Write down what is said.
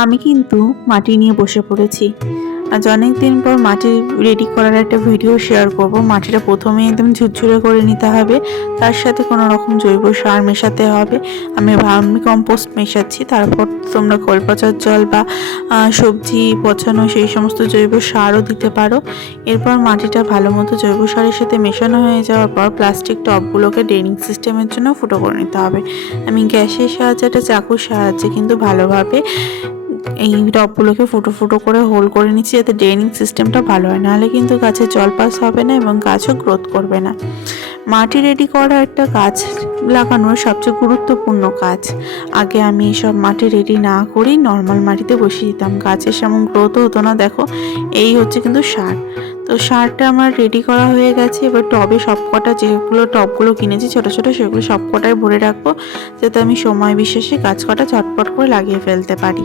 আমি কিন্তু মাটি নিয়ে বসে পড়েছি। আজ অনেক দিন পর মাটি রেডি করার একটা ভিডিও শেয়ার করব। মাটিটা প্রথমে একদম ঝুরঝুরে করে নিতে হবে, তার সাথে কোনো রকম জৈব সার মেশাতে হবে। আমি ভার্মি কম্পোস্ট মেশাচ্ছি, তারপর তোমরা খোল পচার জল বা সবজি পচানো সেই সমস্ত জৈব সারও দিতে পারো। এরপর মাটিটা ভালো মতো জৈব সারের সাথে মেশানো হয়ে যাওয়ার পর প্লাস্টিক টবগুলোকে ড্রেনিং সিস্টেমের জন্য ফুটো করে নিতে হবে। আমি গ্যাসের সাহায্যে একটা চাকুর সাহায্যে কিন্তু ভালোভাবে এই টবগুলোকে ফুটো ফুটো করে হোল করে নিচ্ছি, যাতে ড্রেনিং সিস্টেমটা ভালো হয়, নাহলে কিন্তু গাছে জল পাস হবে না এবং গাছও গ্রোথ করবে না। মাটি রেডি করা একটা গাছ লাগানোর সবচেয়ে গুরুত্বপূর্ণ কাজ। আগে আমি সব মাটি রেডি না করেই নর্মাল মাটিতে বসিয়ে দিতাম, গাছের সেমন গ্রোথও হতো না। দেখো, এই হচ্ছে কিন্তু সার। তো সারটা আমার রেডি করা হয়ে গেছে। এবার টবে সবকটা, যেগুলো টবগুলো কিনেছি ছোট ছোট, সেগুলো সবকটাই ভরে রাখবো, যাতে আমি সময় বিশেষে গাছ কটা ঝটপট করে লাগিয়ে ফেলতে পারি।